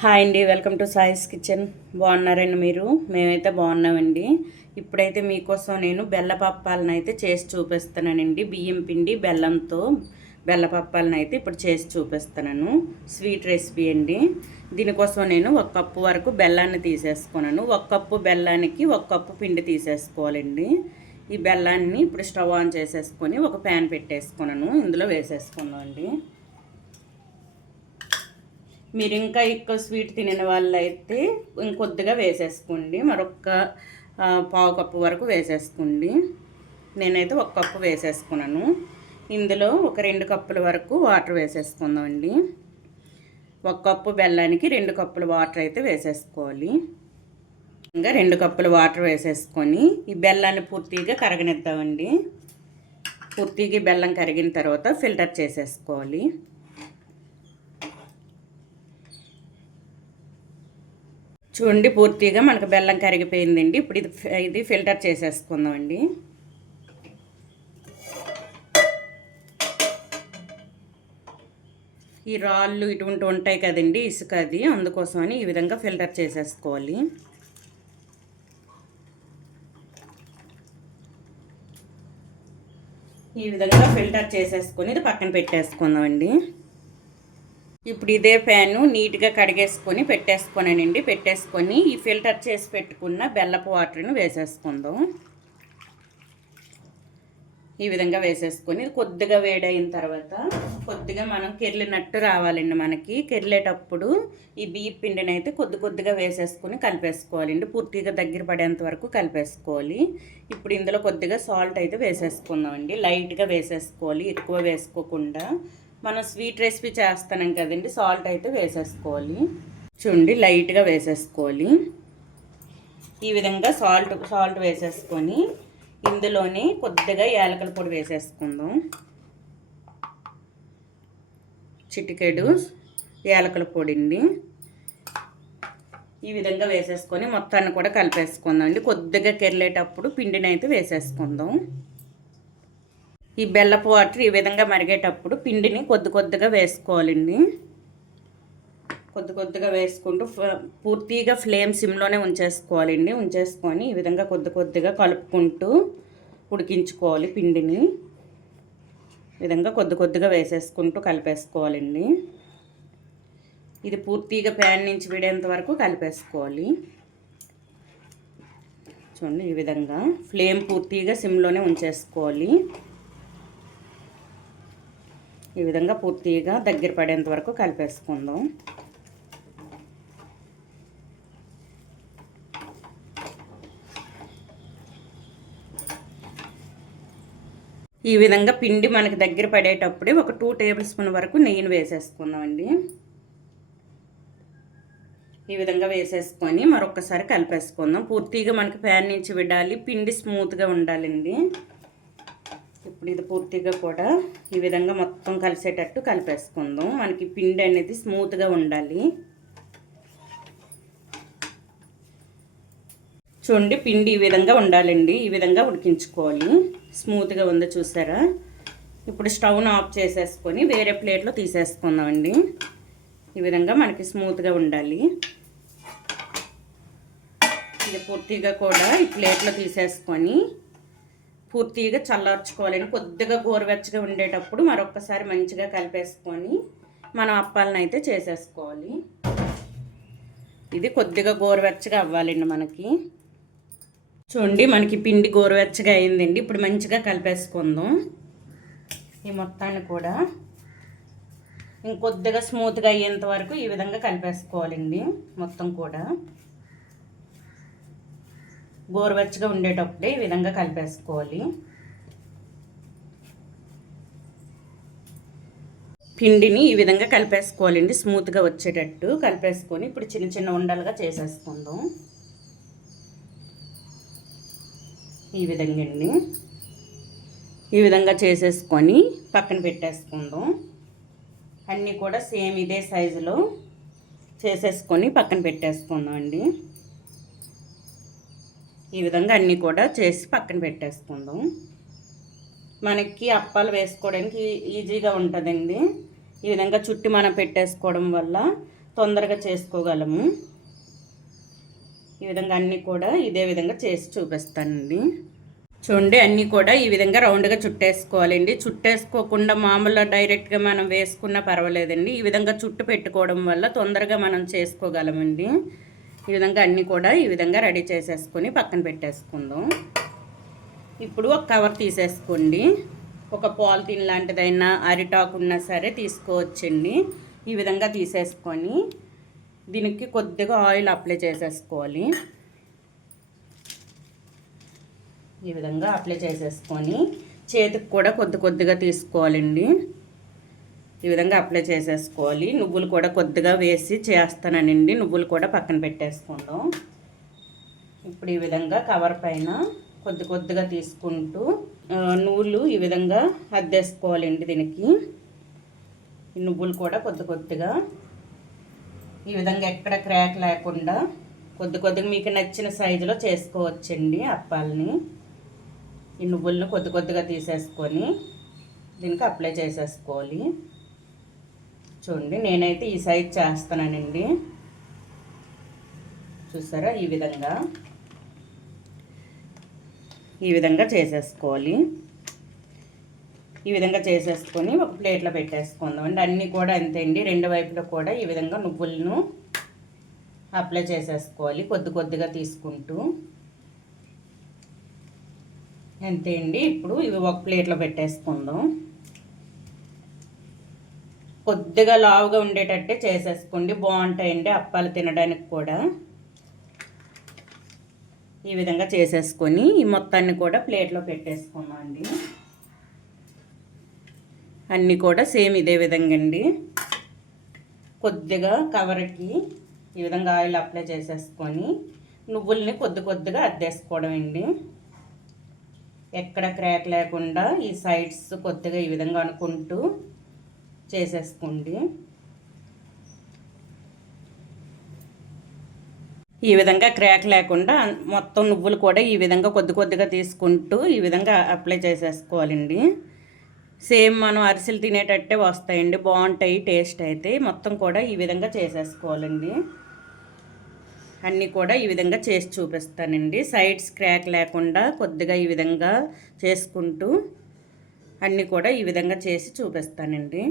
Hi అండి welcome to సాయిస్ kitchen. బాగున్నారండి మీరు? మేమైతే బాగున్నామండి. ఇప్పుడైతే మీకోసం నేను బెల్లపప్పాలను అయితే చేసి చూపిస్తున్నానండి. బియ్యం పిండి బెల్లంతో బెల్లపప్పాలను అయితే ఇప్పుడు చేసి చూపిస్తున్నాను. స్వీట్ రెసిపీ అండి. దీనికోసం నేను ఒక కప్పు వరకు బెల్లాన్ని తీసేసుకున్నాను. ఒక కప్పు బెల్లానికి ఒక కప్పు పిండి తీసేసుకోవాలండి. ఈ బెల్లాన్ని ఇప్పుడు స్టవ్ ఆన్ చేసేసుకొని ఒక ప్యాన్ పెట్టేసుకున్నాను. ఇందులో వేసేసుకున్నాం అండి మీరు ఇంకా ఎక్కువ స్వీట్ తినని వాళ్ళు అయితే ఇంకొద్దిగా వేసేసుకోండి. మరొక పావు కప్పు వరకు వేసేసుకోండి. నేనైతే ఒక కప్పు వేసేసుకున్నాను. ఇందులో ఒక రెండు కప్పుల వరకు వాటర్ వేసేసుకుందామండి. ఒక కప్పు బెల్లానికి రెండు కప్పుల వాటర్ అయితే వేసేసుకోవాలి. ఇంకా రెండు కప్పుల వాటర్ వేసేసుకొని ఈ బెల్లాన్ని పూర్తిగా కరగనిద్దామండి. పూర్తిగా బెల్లం కరిగిన తర్వాత ఫిల్టర్ చేసేసుకోవాలి. చూడండి పూర్తిగా మనకు బెల్లం కరిగిపోయిందండి. ఇప్పుడు ఇది ఇది ఫిల్టర్ చేసేసుకుందామండి. ఈ రాళ్ళు ఇటువంటి ఉంటాయి కదండి ఇసుక అది. అందుకోసమని ఈ విధంగా ఫిల్టర్ చేసేసుకోవాలి. ఈ విధంగా ఫిల్టర్ చేసేసుకొని ఇది పక్కన పెట్టేసుకుందామండి. ఇప్పుడు ఇదే ఫ్యాను నీట్గా కడిగేసుకొని పెట్టేసుకోనండి పెట్టేసుకొని ఈ ఫిల్టర్ చేసి పెట్టుకున్న బెల్లపు వాటర్ని వేసేసుకుందాం. ఈ విధంగా వేసేసుకొని కొద్దిగా వేడైన తర్వాత కొద్దిగా మనం కెర్లినట్టు రావాలండి మనకి. కెర్లేటప్పుడు ఈ బియ్య పిండిని అయితే కొద్ది కొద్దిగా వేసేసుకొని కలిపేసుకోవాలండి. పూర్తిగా దగ్గర పడేంత వరకు కలిపేసుకోవాలి. ఇప్పుడు ఇందులో కొద్దిగా సాల్ట్ అయితే వేసేసుకుందామండి. లైట్గా వేసేసుకోవాలి. ఎక్కువ వేసుకోకుండా మనం స్వీట్ రెసిపీ చేస్తున్నాం కదండి సాల్ట్ అయితే వేసేసుకోవాలి. చూడండి లైట్గా వేసేసుకోవాలి. ఈ విధంగా సాల్ట్ సాల్ట్ వేసేసుకొని ఇందులోనే కొద్దిగా యాలకల పొడి వేసేసుకుందాం. చిటికెడు యాలకల పొడింది. ఈ విధంగా వేసేసుకొని మొత్తాన్ని కూడా కలిపేసుకుందాం అండి. కొద్దిగా కెర్లేటప్పుడు పిండిని అయితే వేసేసుకుందాం. ఈ బెల్లపు వాటర్ ఈ విధంగా మరిగేటప్పుడు పిండిని కొద్ది కొద్దిగా వేసుకోవాలండి. కొద్ది కొద్దిగా వేసుకుంటూ పూర్తిగా ఫ్లేమ్ సిమ్లోనే ఉంచేసుకోవాలండి. ఉంచేసుకొని ఈ విధంగా కొద్ది కొద్దిగా కలుపుకుంటూ ఉడికించుకోవాలి పిండిని. ఈ విధంగా కొద్ది కొద్దిగా వేసేసుకుంటూ కలిపేసుకోవాలండి. ఇది పూర్తిగా ప్యాన్ నుంచి విడేంత వరకు కలిపేసుకోవాలి. చూడండి ఈ విధంగా ఫ్లేమ్ పూర్తిగా సిమ్లోనే ఉంచేసుకోవాలి. ఈ విధంగా పూర్తిగా దగ్గర పడేంత వరకు కలిపేసుకుందాం. ఈ విధంగా పిండి మనకి దగ్గర పడేటప్పుడే ఒక టూ టేబుల్ స్పూన్ వరకు నెయ్యిని వేసేసుకుందామండి. ఈ విధంగా వేసేసుకొని మరొకసారి కలిపేసుకుందాం. పూర్తిగా మనకి ఫ్యాన్ నుంచి విడాలి పిండి స్మూత్గా ఉండాలండి. ఇప్పుడు ఇది పూర్తిగా కూడా ఈ విధంగా మొత్తం కలిసేటట్టు కలిపేసుకుందాం. మనకి పిండి అనేది స్మూత్గా ఉండాలి. చూడండి పిండి ఈ విధంగా ఉండాలండి. ఈ విధంగా ఉడికించుకోవాలి. స్మూత్గా ఉందో చూసారా? ఇప్పుడు స్టవ్ను ఆఫ్ చేసేసుకొని వేరే ప్లేట్లో తీసేసుకుందామండి. ఈ విధంగా మనకి స్మూత్గా ఉండాలి. ఇది పూర్తిగా కూడా ఈ ప్లేట్లో తీసేసుకొని పూర్తిగా చల్లార్చుకోవాలండి. కొద్దిగా గోరువెచ్చగా ఉండేటప్పుడు మరొకసారి మంచిగా కలిపేసుకొని మనం అప్పాలను అయితే చేసేసుకోవాలి. ఇది కొద్దిగా గోరువెచ్చగా అవ్వాలండి మనకి. చూడండి మనకి పిండి గోరువెచ్చగా అయిందండి. ఇప్పుడు మంచిగా కలిపేసుకుందాం. ఈ మొత్తాన్ని కూడా ఇంకొద్దిగా స్మూత్గా అయ్యేంత వరకు ఈ విధంగా కలిపేసుకోవాలండి మొత్తం కూడా. గోరువెచ్చగా ఉండేటప్పుడే ఈ విధంగా కలిపేసుకోవాలి. పిండిని ఈ విధంగా కలిపేసుకోవాలండి స్మూత్గా వచ్చేటట్టు కలిపేసుకొని ఇప్పుడు చిన్న చిన్న ఉండలుగా చేసేసుకుందాం. ఈ విధంగా అండి. ఈ విధంగా చేసేసుకొని పక్కన పెట్టేసుకుందాం. అన్నీ కూడా సేమ్ ఇదే సైజులో చేసేసుకొని పక్కన పెట్టేసుకుందాం అండి. ఈ విధంగా అన్నీ కూడా చేసి పక్కన పెట్టేసుకుందాం. మనకి అప్పాలు వేసుకోవడానికి ఈజీగా ఉంటుందండి. ఈ విధంగా చుట్టి మనం పెట్టేసుకోవడం వల్ల తొందరగా చేసుకోగలము. ఈ విధంగా అన్నీ కూడా ఇదే విధంగా చేసి చూపిస్తానండి. చూడండి అన్నీ కూడా ఈ విధంగా రౌండ్గా చుట్టేసుకోవాలండి. చుట్టేసుకోకుండా మామూలుగా డైరెక్ట్గా మనం వేసుకున్నా పర్వాలేదండి. ఈ విధంగా చుట్టు పెట్టుకోవడం వల్ల తొందరగా మనం చేసుకోగలమండి. ఈ విధంగా అన్నీ కూడా ఈ విధంగా రెడీ చేసేసుకొని పక్కన పెట్టేసుకుందాం. ఇప్పుడు ఒక కవర్ తీసేసుకోండి. ఒక పాలిథిన్ లాంటిదైనా అరిటాకు ఉన్నా సరే తీసుకోవచ్చండి. ఈ విధంగా తీసేసుకొని దీనికి కొద్దిగా ఆయిల్ అప్లై చేసేసుకోవాలి. ఈ విధంగా అప్లై చేసేసుకొని చేతికి కూడా కొద్ది కొద్దిగా తీసుకోవాలండి. ఈ విధంగా అప్లై చేసేసుకోవాలి. నువ్వులు కూడా కొద్దిగా వేసి చేస్తానండి నువ్వులు కూడా పక్కన పెట్టేసుకుందాం. ఇప్పుడు ఈ విధంగా కవర్ పైన కొద్ది కొద్దిగా తీసుకుంటూ నువ్వులు ఈ విధంగా అద్దేసుకోవాలండి దీనికి. నువ్వులు కూడా కొద్ది కొద్దిగా ఈ విధంగా ఎక్కడ క్రాక్ లేకుండా కొద్ది కొద్దిగా మీకు నచ్చిన సైజులో చేసుకోవచ్చండి అప్పాలని. ఈ నువ్వులను కొద్ది కొద్దిగా తీసేసుకొని దీనికి అప్లై చేసేసుకోవాలి. చూడండి నేనైతే ఈ సైజ్ చేస్తానండి చూసారా? ఈ విధంగా. ఈ విధంగా చేసేసుకోవాలి. ఈ విధంగా చేసేసుకొని ఒక ప్లేట్లో పెట్టేసుకుందాం. అండి అన్నీ కూడా అంతే అండి. రెండు వైపులో కూడా ఈ విధంగా నువ్వులను అప్లై చేసేసుకోవాలి కొద్ది కొద్దిగా తీసుకుంటూ. అంతే అండి. ఇప్పుడు ఇవి ఒక ప్లేట్లో పెట్టేసుకుందాం. కొద్దిగా లావుగా ఉండేటట్టే చేసేసుకోండి. బాగుంటాయండి అప్పాలు తినడానికి కూడా. ఈ విధంగా చేసేసుకొని ఈ మొత్తాన్ని కూడా ప్లేట్లో పెట్టేసుకున్నాం అండి అన్నీ కూడా సేమ్ ఇదే విధంగా అండి. కొద్దిగా కవర్కి ఈ విధంగా ఆయిల్ అప్లై చేసేసుకొని నువ్వుల్ని కొద్ది కొద్దిగా అద్దేసుకోవడం అండి. ఎక్కడ క్రాక్ లేకుండా ఈ సైడ్స్ కొద్దిగా ఈ విధంగా అనుకుంటూ చేసేసుకోండి. ఈ విధంగా క్రాక్ లేకుండా మొత్తం నువ్వులు కూడా ఈ విధంగా కొద్ది కొద్దిగా తీసుకుంటూ ఈ విధంగా అప్లై చేసేసుకోవాలండి. సేమ్ మనం అరిసెలు తినేటట్టే వస్తాయండి. బాగుంటాయి టేస్ట్ అయితే మొత్తం కూడా ఈ విధంగా చేసేసుకోవాలండి. అన్నీ కూడా ఈ విధంగా చేసి చూపిస్తానండి. సైడ్స్ క్రాక్ లేకుండా కొద్దిగా ఈ విధంగా చేసుకుంటూ అన్నీ కూడా ఈ విధంగా చేసి చూపిస్తానండి.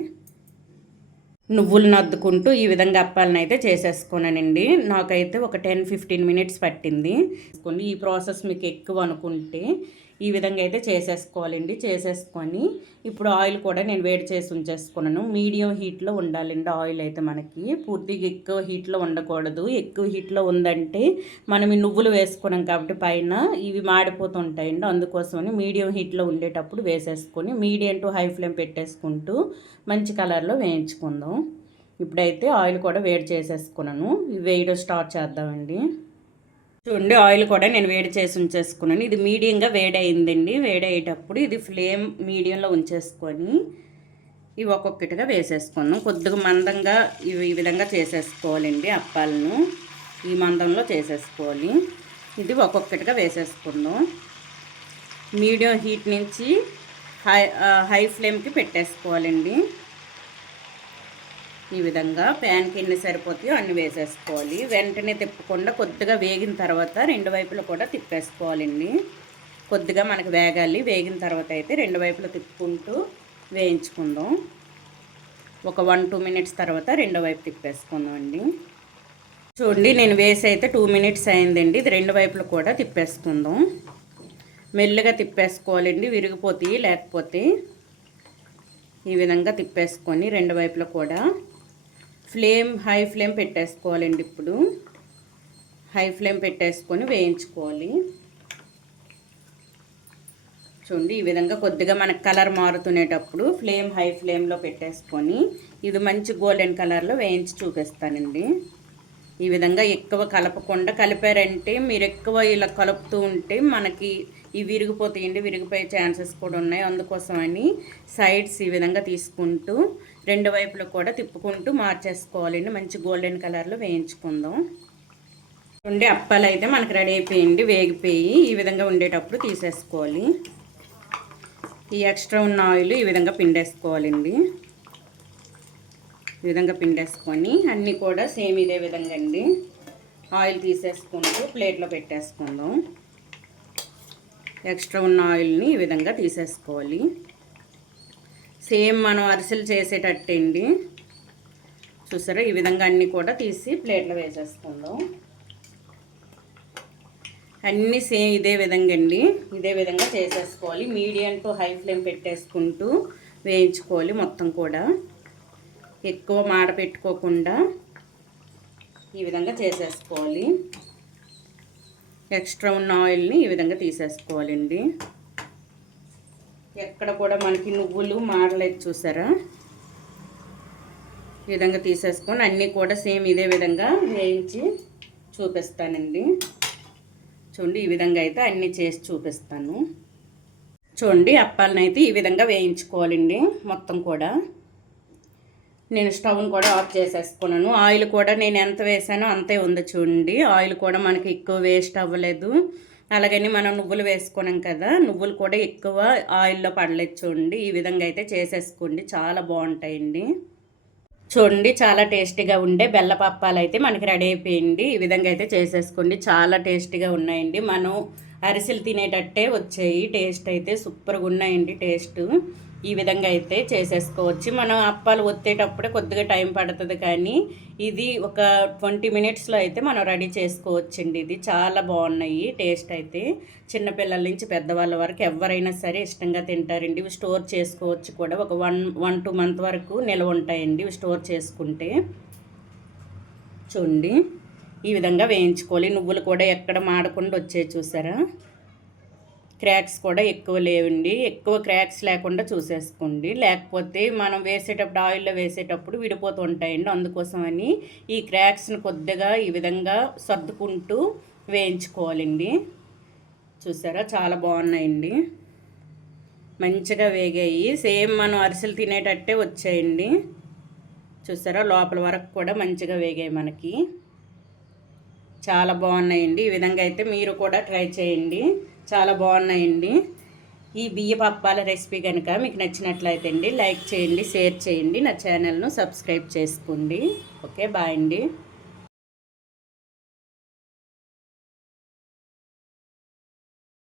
నువ్వులు నద్దుకుంటూ ఈ విధంగా అప్పాలను అయితే చేసేసుకున్నానండి నాకైతే ఒక టెన్ ఫిఫ్టీన్ మినిట్స్ పట్టింది. ఈ ప్రాసెస్ మీకు ఎక్కువ అనుకుంటే ఈ విధంగా అయితే చేసేసుకోవాలండి. చేసేసుకొని ఇప్పుడు ఆయిల్ కూడా నేను వేడి చేసి ఉంచేసుకున్నాను. మీడియం హీట్లో ఉండాలండి ఆయిల్ అయితే మనకి. పూర్తిగా ఎక్కువ హీట్లో ఉండకూడదు. ఎక్కువ హీట్లో ఉందంటే మనం ఈ నువ్వులు వేసుకున్నాం కాబట్టి పైన ఇవి మాడిపోతుంటాయండి. అందుకోసమని మీడియం హీట్లో ఉండేటప్పుడు వేసేసుకొని మీడియం టు హై ఫ్లేమ్ పెట్టేసుకుంటూ మంచి కలర్లో వేయించుకుందాం. ఇప్పుడైతే ఆయిల్ కూడా వేడి చేసేసుకున్నాను. వేయడం స్టార్ట్ చేద్దామండి. చూడండి ఆయిల్ కూడా నేను వేడి చేసి ఉంచేసుకున్నాను. ఇది మీడియంగా వేడి అయిందండి వేడి అయ్యేటప్పుడు ఇది ఫ్లేమ్ మీడియంలో ఉంచేసుకొని ఇవి ఒక్కొక్కటిగా వేసేసుకున్నాం. కొద్దిగా మందంగా ఇవి ఈ విధంగా చేసేసుకోవాలండి అప్పాలను. ఈ మందంలో చేసేసుకోవాలి. ఇది ఒక్కొక్కటిగా వేసేసుకుందాం. మీడియం హీట్ నుంచి హై హై ఫ్లేమ్కి పెట్టేసుకోవాలండి. ఈ విధంగా ప్యాన్కి ఎన్ని సరిపోతాయో అన్ని వేసేసుకోవాలి. వెంటనే తిప్పకుండా కొద్దిగా వేగిన తర్వాత రెండు వైపులు కూడా తిప్పేసుకోవాలండి. కొద్దిగా మనకు వేగాలి. వేగిన తర్వాత అయితే రెండు వైపులు తిప్పుకుంటూ వేయించుకుందాం. ఒక వన్ టూ మినిట్స్ తర్వాత రెండో వైపు తిప్పేసుకుందాం అండి చూడండి నేను వేసి అయితే టూ మినిట్స్ అయిందండి. ఇది రెండు వైపులు కూడా తిప్పేసుకుందాం. మెల్లగా తిప్పేసుకోవాలండి. విరిగిపోతాయి లేకపోతే ఈ విధంగా తిప్పేసుకొని రెండు వైపులో కూడా ఫ్లేమ్ హై ఫ్లేమ్ పెట్టేసుకోవాలండి ఇప్పుడు. హై ఫ్లేమ్ పెట్టేసుకొని వేయించుకోవాలి. చూడండి ఈ విధంగా కొద్దిగా మనకు కలర్ మారుతునేటప్పుడు ఫ్లేమ్ హై ఫ్లేమ్లో పెట్టేసుకొని ఇది మంచి గోల్డెన్ కలర్లో వేయించి చూపిస్తానండి. ఈ విధంగా ఎక్కువ కలపకుండా కలిపారంటే మీరు ఎక్కువ ఇలా కలుపుతూ ఉంటే మనకి ఇవి విరిగిపోతాయండి విరిగిపోయే ఛాన్సెస్ కూడా ఉన్నాయి. అందుకోసమని సైడ్స్ ఈ విధంగా తీసుకుంటూ రెండు వైపులు కూడా తిప్పుకుంటూ మార్చేసుకోవాలండి మంచి గోల్డెన్ కలర్లో వేయించుకుందాం. ఉండే అప్పాలు అయితే మనకు రెడీ అయిపోయింది. వేగిపోయి ఈ విధంగా ఉండేటప్పుడు తీసేసుకోవాలి. ఈ ఎక్స్ట్రా ఉన్న ఆయిల్ ఈ విధంగా పిండేసుకోవాలండి. ఈ విధంగా పిండేసుకొని అన్నీ కూడా సేమ్ ఇదే విధంగా అండి. ఆయిల్ తీసేసుకుంటూ ప్లేట్లో పెట్టేసుకుందాం. ఎక్స్ట్రా ఉన్న ఆయిల్ని ఈ విధంగా తీసేసుకోవాలి. సేమ్ మనం అరిసెలు చేసేటట్టండి. చూసారా? ఈ విధంగా అన్నీ కూడా తీసి ప్లేట్లో వేసేసుకుందాం. అన్నీ సేమ్ ఇదే విధంగా అండి. ఇదే విధంగా చేసేసుకోవాలి. మీడియం టు హై ఫ్లేమ్ పెట్టేసుకుంటూ వేయించుకోవాలి మొత్తం కూడా. ఎక్కువ మాడ పెట్టుకోకుండా ఈ విధంగా చేసేసుకోవాలి. ఎక్స్ట్రా ఉన్న ఆయిల్ని ఈ విధంగా తీసేసుకోవాలండి. ఎక్కడ కూడా మనకి నువ్వులు మారలేదు చూసారా? ఈ విధంగా తీసేసుకొని అన్నీ కూడా సేమ్ ఇదే విధంగా వేయించి చూపిస్తానండి. చూడండి ఈ విధంగా అయితే అన్నీ చేసి చూపిస్తాను. చూడండి అప్పాలను అయితే ఈ విధంగా వేయించుకోవాలండి మొత్తం కూడా. నేను స్టవ్ని కూడా ఆఫ్ చేసేసుకున్నాను. ఆయిల్ కూడా నేను ఎంత వేసానో అంతే ఉంది చూడండి. ఆయిల్ కూడా మనకి ఎక్కువ వేస్ట్ అవ్వలేదు. అలాగని మనం నువ్వులు వేసుకున్నాం కదా నువ్వులు కూడా ఎక్కువ ఆయిల్లో పడలేదు చూడండి. ఈ విధంగా అయితే చేసేసుకోండి. చాలా బాగుంటాయండి. చూడండి చాలా టేస్టీగా ఉండే బెల్లపప్పాలు అయితే మనకి రెడీ అయిపోయింది. ఈ విధంగా అయితే చేసేసుకోండి. చాలా టేస్టీగా ఉన్నాయండి. మనం అరిసెలు తినేటట్టే వచ్చాయి. టేస్ట్ అయితే సూపర్గా ఉన్నాయండి టేస్ట్. ఈ విధంగా అయితే చేసేసుకోవచ్చు. మనం అప్పాలు ఒత్తేటప్పుడే కొద్దిగా టైం పడుతుంది కానీ ఇది ఒక ట్వంటీ మినిట్స్లో అయితే మనం రెడీ చేసుకోవచ్చండి. ఇది చాలా బాగున్నాయి టేస్ట్ అయితే. చిన్నపిల్లల నుంచి పెద్దవాళ్ళ వరకు ఎవరైనా సరే ఇష్టంగా తింటారండి. ఇవి స్టోర్ చేసుకోవచ్చు కూడా. ఒక వన్ వన్ టూ మంత్ వరకు నిల్వ ఉంటాయండి ఇవి స్టోర్ చేసుకుంటే. చూడండి. ఈ విధంగా వేయించుకోవాలి. నువ్వులు కూడా ఎక్కడ మాడకుండా వచ్చే చూసారా? క్రాక్స్ కూడా ఎక్కువ లేవండి. ఎక్కువ క్రాక్స్ లేకుండా చూసేసుకోండి. లేకపోతే మనం వేసేటప్పుడు ఆయిల్లో వేసేటప్పుడు విడిపోతూ ఉంటాయండి. అందుకోసమని ఈ క్రాక్స్ని కొద్దిగా ఈ విధంగా సర్దుకుంటూ వేయించుకోవాలండి. చూసారా? చాలా బాగున్నాయండి. మంచిగా వేగాయి. సేమ్ మనం అరిసెలు తినేటట్టే వచ్చాయండి. చూసారా? లోపల వరకు కూడా మంచిగా వేగాయి మనకి. చాలా బాగున్నాయండి. ఈ విధంగా అయితే మీరు కూడా ట్రై చేయండి. చాలా బాగున్నాయండి. ఈ బియ్య పప్పాల రెసిపీ కనుక మీకు నచ్చినట్లయితే అండి లైక్ చేయండి షేర్ చేయండి నా ఛానల్ను సబ్స్క్రైబ్ చేసుకోండి. ఓకే బాయ్ అండి.